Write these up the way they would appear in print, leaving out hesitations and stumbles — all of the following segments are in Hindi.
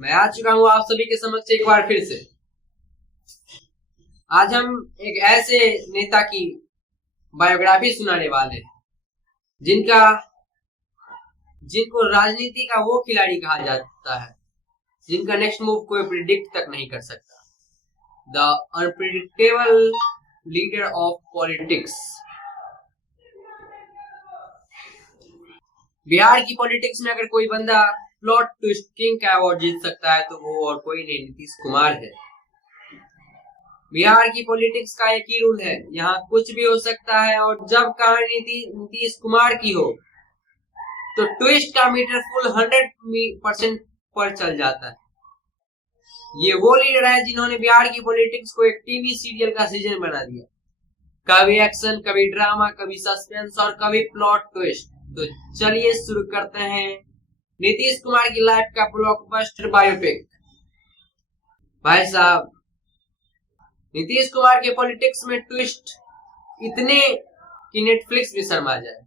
मैं आ चुका हूं आप सभी के समक्ष एक बार फिर से। आज हम एक ऐसे नेता की बायोग्राफी सुनाने वाले हैं जिनका जिनको राजनीति का वो खिलाड़ी कहा जाता है जिनका नेक्स्ट मूव कोई प्रिडिक्ट तक नहीं कर सकता। The unpredictable leader of politics. Bihar की पॉलिटिक्स में अगर कोई बंदा प्लॉट ट्विस्ट किंग का अवार्ड जीत सकता है तो वो और कोई नहीं, नीतीश कुमार है। बिहार की पॉलिटिक्स का एक ही रूल है, यहाँ कुछ भी हो सकता है और जब कहानी नीतीश कुमार की हो तो ट्विस्ट का मीटर फुल 100% पर चल जाता है। ये वो लीडर है जिन्होंने बिहार की पॉलिटिक्स को एक टीवी सीरियल का सीजन बना दिया। कभी एक्शन, कभी ड्रामा, कभी सस्पेंस और कभी प्लॉट ट्विस्ट। तो चलिए शुरू करते हैं नीतीश कुमार की लाइफ का ब्लॉकबस्टर बायोपिक। भाई साहब, नीतीश कुमार के पॉलिटिक्स में ट्विस्ट इतने कि नेटफ्लिक्स भी शर्मा जाए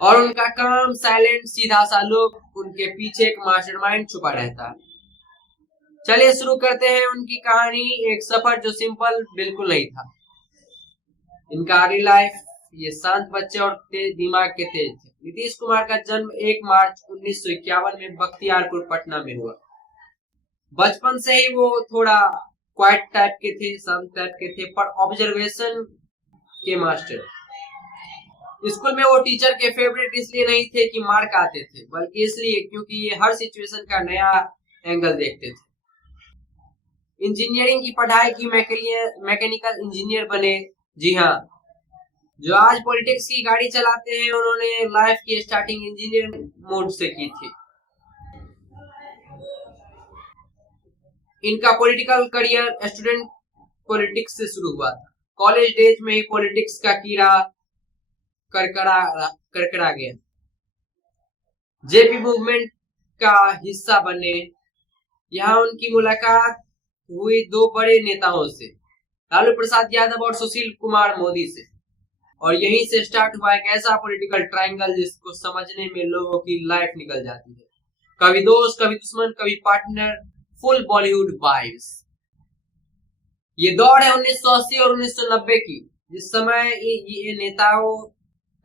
और उनका काम साइलेंट सीधा सा लोग, उनके पीछे एक मास्टरमाइंड छुपा रहता है। चलिए शुरू करते हैं उनकी कहानी। एक सफर जो सिंपल बिल्कुल नहीं था। इनका अर्ली लाइफ, ये शांत बच्चे और तेज दिमाग के तेज थे। नीतीश कुमार का जन्म 1 मार्च 1951 में बख्तियारपुर पटना में हुआ। बचपन से ही वो थोड़ा क्वाइट टाइप के थे, शांत टाइप के थे, पर ऑब्जर्वेशन के मास्टर। स्कूल में वो टीचर के फेवरेट इसलिए नहीं थे कि मार्क आते थे, बल्कि इसलिए क्योंकि ये हर सिचुएशन का नया एंगल देखते थे। इंजीनियरिंग की पढ़ाई की, मैकेनिकल इंजीनियर बने। जी हाँ, जो आज पॉलिटिक्स की गाड़ी चलाते हैं उन्होंने लाइफ की स्टार्टिंग इंजीनियर मोड से की थी। इनका पॉलिटिकल करियर स्टूडेंट पॉलिटिक्स से शुरू हुआ था। कॉलेज डेज में ही पॉलिटिक्स का कीड़ा करकरा गया। जेपी मूवमेंट का हिस्सा बने। यहाँ उनकी मुलाकात हुई 2 बड़े नेताओं से, लालू प्रसाद यादव और सुशील कुमार मोदी से, और यहीं से स्टार्ट हुआ एक ऐसा पॉलिटिकल ट्रायंगल जिसको समझने में लोगों की लाइफ निकल जाती है। कभी दोस्त, कभी दुश्मन, कभी पार्टनर, फुल बॉलीवुड वाइब्स। ये दौर है 1980 और 1990 की, जिस समय ये नेताओं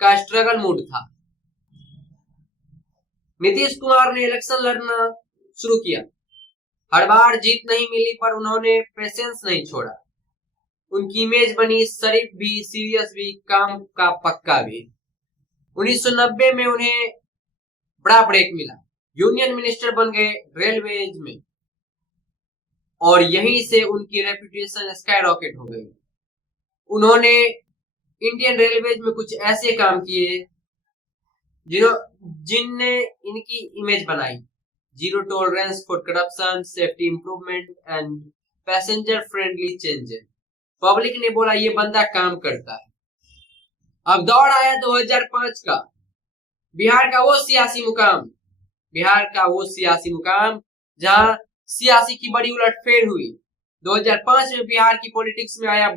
का स्ट्रगल मूड था। नीतीश कुमार ने इलेक्शन लड़ना शुरू किया। हर बार जीत नहीं मिली, पर उन्होंने पेशेंस नहीं छोड़ा। उनकी इमेज बनी शरीफ भी, सीरियस भी, काम का पक्का भी। 1990 में उन्हें बड़ा ब्रेक मिला। यूनियन मिनिस्टर बन गए रेलवेज में, और यहीं से उनकी रेपुटेशन स्काई रॉकेट हो गई। उन्होंने इंडियन रेलवेज में कुछ ऐसे काम किए जिनने इनकी इमेज बनाई। Zero tolerance for corruption, safety improvement and passenger friendly changes. Public ने बोला ये बंदा काम करता है। अब दौर आया 2005 का। बिहार का वो सियासी मुकाम जहां सियासी की बड़ी उलटफेर हुई। 2005 में बिहार की पॉलिटिक्स में आया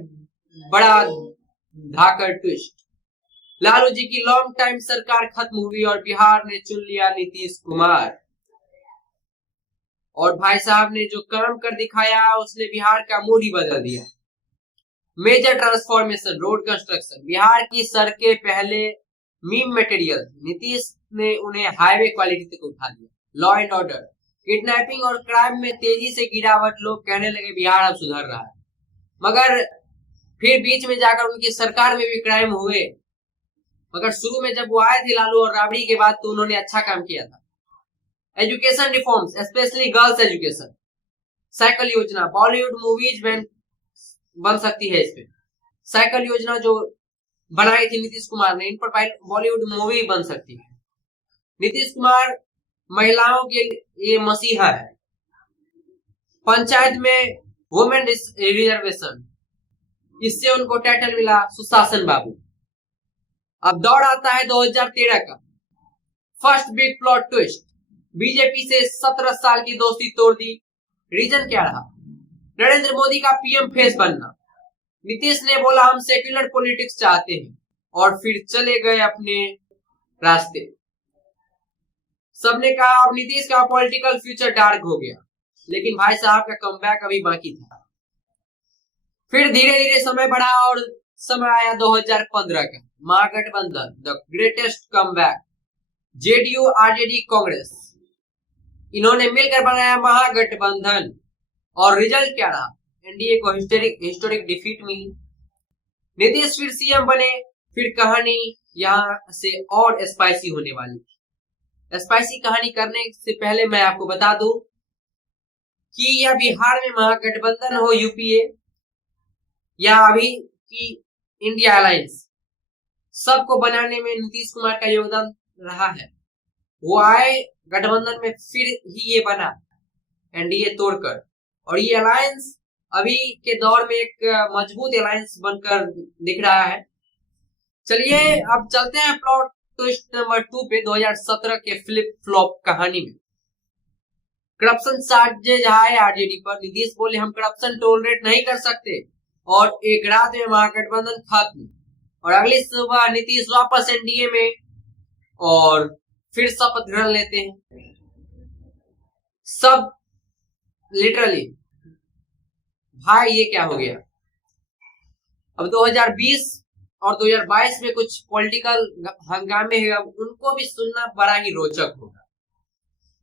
बड़ा धाकड़ ट्विस्ट। लालू जी की लॉन्ग टाइम सरकार खत्म हुई और बिहार ने चुन लिया नीतीश कुमार। और भाई साहब ने जो काम कर दिखाया उसने बिहार का मूड ही बदल दिया। Major transformation, road construction, Bihar की सड़कें पहले मीम मटेरियल, नीतीश ने उन्हें हाईवे क्वालिटी तक उठा दिया। लॉ एंड ऑर्डर, किडनैपिंग और क्राइम में तेजी से गिरावट। लोग कहने लगे बिहार अब सुधर रहा है, मगर फिर बीच में जाकर उनकी सरकार में भी क्राइम हुए। मगर शुरू में जब वो आए थे लालू और राबड़ी के बाद, तो उन्होंने अच्छा काम किया था। Education reforms, specially girls education, cycle योजना, बॉलीवुड मूवीज में बन सकती है। इसपे साइकिल योजना जो बनाई थी नीतीश कुमार ने, इन पर बॉलीवुड मूवी बन सकती है। नीतीश कुमार महिलाओं के लिए मसीहा है। पंचायत में वुमेन रिजर्वेशन, इससे उनको टाइटल मिला सुशासन बाबू। अब दौड़ आता है 2013 का। First big plot twist, BJP से 17 साल की दोस्ती तोड़ दी। रीजन क्या रहा? नरेंद्र मोदी का पीएम फेस बनना। नीतीश ने बोला हम सेक्युलर पॉलिटिक्स चाहते हैं, और फिर चले गए अपने रास्ते। सबने कहा अब नीतीश का पॉलिटिकल फ्यूचर डार्क हो गया, लेकिन भाई साहब का कमबैक अभी बाकी था। फिर धीरे धीरे समय बढ़ा और समय आया 2015 का, Mahagathbandhan, the greatest comeback, JDU RJD Congress, इन्होंने मिलकर बनाया महागठबंधन और रिजल्ट क्या रहा? एनडीए को हिस्टोरिक डिफीट मिली, नीतीश फिर सीएम बने। फिर कहानी यहां से और स्पाइसी होने वाली थी। स्पाइसी कहानी करने से पहले मैं आपको बता दूं कि यह बिहार में महागठबंधन हो, यूपीए या अभी की इंडिया अलायंस, सबको बनाने में नीतीश कुमार का योगदान रहा है। वो आए गठबंधन में, फिर ही ये बना एनडीए तोड़कर, और ये अलायंस अभी के दौर में एक मजबूत अलायंस बनकर दिख रहा है। चलिए अब चलते हैं प्लॉट ट्विस्ट नंबर 2 पे, 2017 के फ्लिप फ्लॉप कहानी में। करप्शन चार्जेज आए आरजेडी पर, नीतीश बोले हम करप्शन टॉलरेट नहीं कर सकते, और एक रात में महागठबंधन खत्म, और अगली सुबह नीतीश वापस एनडीए में और फिर शपथ ग्रहण लेते हैं। सब लिटरली भाई ये क्या हो गया? अब 2020 और 2022 में कुछ पॉलिटिकल हंगामे हैं, अब उनको भी सुनना बड़ा ही रोचक होगा।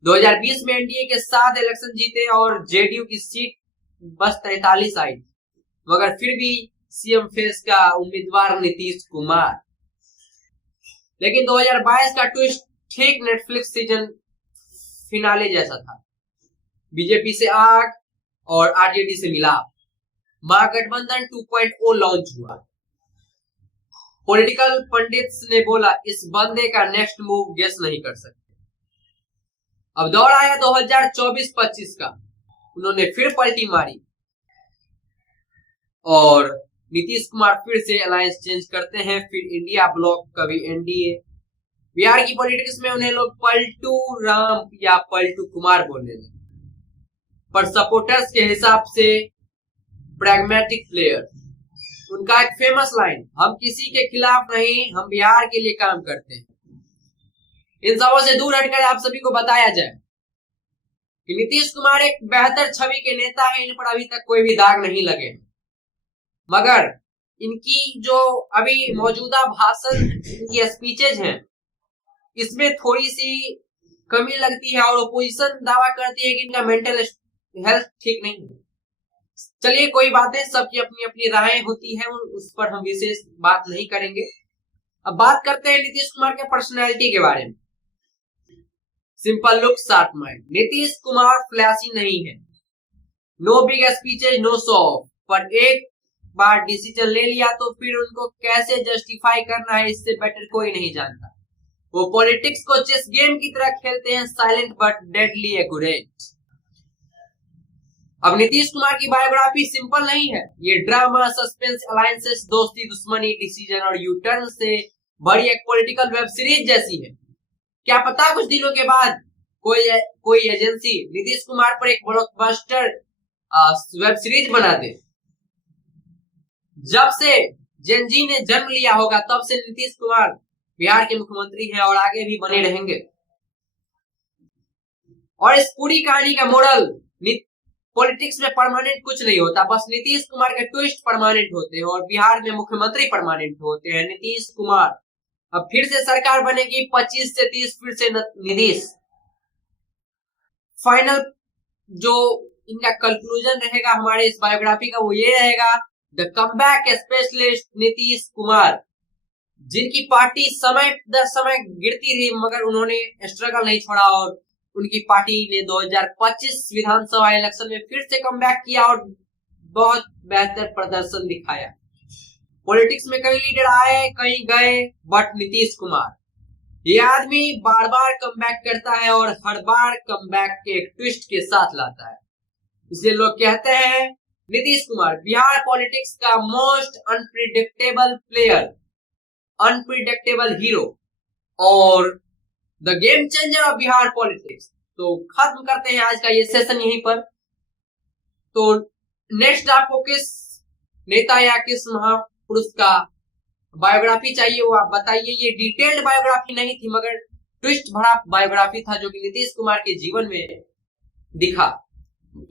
2020 में एनडीए के साथ इलेक्शन जीते और जेडीयू की सीट बस 43 आई, मगर फिर भी सीएम फेस का उम्मीदवार नीतीश कुमार। लेकिन 2022 का ट्विस्ट ठीक नेटफ्लिक्स सीजन फिनाले जैसा था, बीजेपी से आग और आरजेडी से मिलाप, महागठबंधन 2.0 लॉन्च हुआ। पॉलिटिकल पंडित्स ने बोला इस बंदे का नेक्स्ट मूव गेस नहीं कर सकते। अब दौर आया 2024-25 का, उन्होंने फिर पलटी मारी और नीतीश कुमार फिर से अलायंस चेंज करते हैं, फिर इंडिया ब्लॉक, कभी एनडीए। बिहार की पॉलिटिक्स में उन्हें लोग पलटू राम या पलटू कुमार बोलने लगे, पर सपोर्टर्स के हिसाब से प्रैग्मेटिक प्लेयर। उनका एक फेमस लाइन, हम किसी के खिलाफ नहीं, हम बिहार के लिए काम करते हैं। इन सबों से दूर हटकर आप सभी को बताया जाए कि नीतीश कुमार एक बेहतर छवि के नेता है, इन पर अभी तक कोई भी दाग नहीं लगे, मगर इनकी जो अभी मौजूदा भाषण, इनकी स्पीचेज हैं, इसमें थोड़ी सी कमी लगती है, और ओपोजिशन दावा करती है कि इनका मेंटल हेल्थ ठीक नहीं है। चलिए कोई बात नहीं, सबकी अपनी अपनी राय होती है, उस पर हम विशेष बात नहीं करेंगे। अब बात करते हैं नीतीश कुमार के पर्सनैलिटी के बारे में। Simple look, sharp mind. Nitish Kumar flashy नहीं है, no big speeches, no show off, पर एक बार डिसीजन ले लिया तो फिर उनको कैसे जस्टिफाई करना है, इससे बेटर कोई नहीं जानता। वो पॉलिटिक्स को चेस गेम की तरह खेलते हैं, साइलेंट बट डेडली एक्यूरेट। अब नीतीश कुमार की बायोग्राफी सिंपल नहीं है, ये ड्रामा, सस्पेंस, अलायंसेस, दोस्ती, दुश्मनी, डिसीजन और यू टर्न से बड़ी एक पॉलिटिकल वेब सीरीज जैसी है। क्या पता कुछ दिनों के बाद कोई एजेंसी नीतीश कुमार पर एक ब्लॉकबस्टर वेब सीरीज बना दे। जब से जेनजी ने जन्म लिया होगा तब से नीतीश कुमार बिहार के मुख्यमंत्री हैं और आगे भी बने रहेंगे। और इस पूरी कहानी का मोरल, पॉलिटिक्स में परमानेंट कुछ नहीं होता, बस नीतीश कुमार के ट्विस्ट परमानेंट होते हैं और बिहार में मुख्यमंत्री परमानेंट होते हैं। नीतीश कुमार अब फिर से सरकार बनेगी, 25 से 30 फिर से नीतीश। फाइनल जो इनका कंक्लूजन रहेगा हमारे इस बायोग्राफी का, वो ये रहेगा, the comeback specialist Nitish Kumar, जिनकी पार्टी समय दर समय गिरती रही मगर उन्होंने स्ट्रगल नहीं छोड़ा, और उनकी पार्टी ने 2025 विधानसभा इलेक्शन में फिर से कमबैक किया और बहुत बेहतर प्रदर्शन दिखाया। पॉलिटिक्स में कई लीडर आए कहीं गए, बट नीतीश कुमार, ये आदमी बार बार कमबैक करता है और हर बार कमबैक के एक ट्विस्ट के साथ लाता है। इसलिए लोग कहते हैं नीतीश कुमार बिहार पॉलिटिक्स का most unpredictable player, unpredictable hero और the game changer of Bihar politics. तो खत्म करते हैं आज का ये सेशन यहीं पर। तो नेक्स्ट आपको किस नेता या किस महापुरुष का बायोग्राफी चाहिए वो आप बताइए। ये डिटेल्ड बायोग्राफी नहीं थी, मगर ट्विस्ट भरा बायोग्राफी था जो कि नीतीश कुमार के जीवन में दिखा।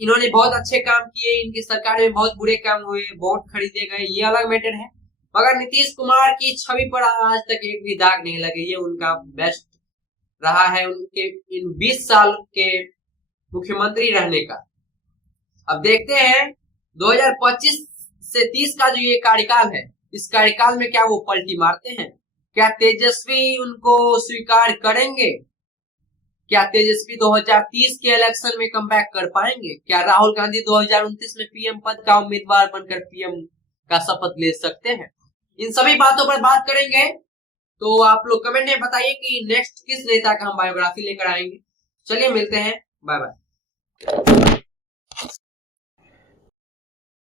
इन्होंने बहुत अच्छे काम किए, इनकी सरकार में बहुत बुरे काम हुए, वोट खरीदे गए, ये अलग मैटर है, मगर नीतीश कुमार की छवि पर आज तक एक भी दाग नहीं लगे। ये उनका बेस्ट रहा है उनके इन 20 साल के मुख्यमंत्री रहने का। अब देखते हैं 2025 से 30 का जो ये कार्यकाल है, इस कार्यकाल में क्या वो पलटी मारते हैं? क्या तेजस्वी उनको स्वीकार करेंगे? क्या तेजस्वी 2030 के इलेक्शन में कमबैक कर पाएंगे? क्या राहुल गांधी 2029 में पीएम पद का उम्मीदवार बनकर पीएम का शपथ ले सकते हैं? इन सभी बातों पर बात करेंगे, तो आप लोग कमेंट में बताइए कि नेक्स्ट किस नेता का हम बायोग्राफी लेकर आएंगे। चलिए मिलते हैं, बाय बाय।